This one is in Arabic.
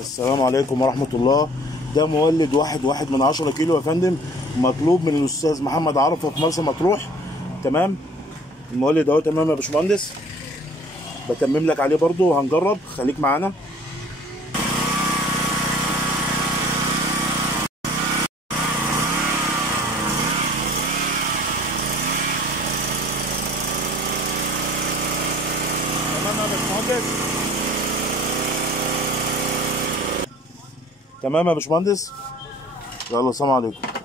السلام عليكم ورحمة الله. ده مولد 1.1 كيلو يا فندم، مطلوب من الأستاذ محمد عرفة في مرسى مطروح. تمام، المولد اهو. تمام يا باشمهندس، بتمم لك عليه برضو وهنجرب، خليك معانا. تمام يا باشمهندس، تمام يا باشمهندس، يلا سلام عليكم.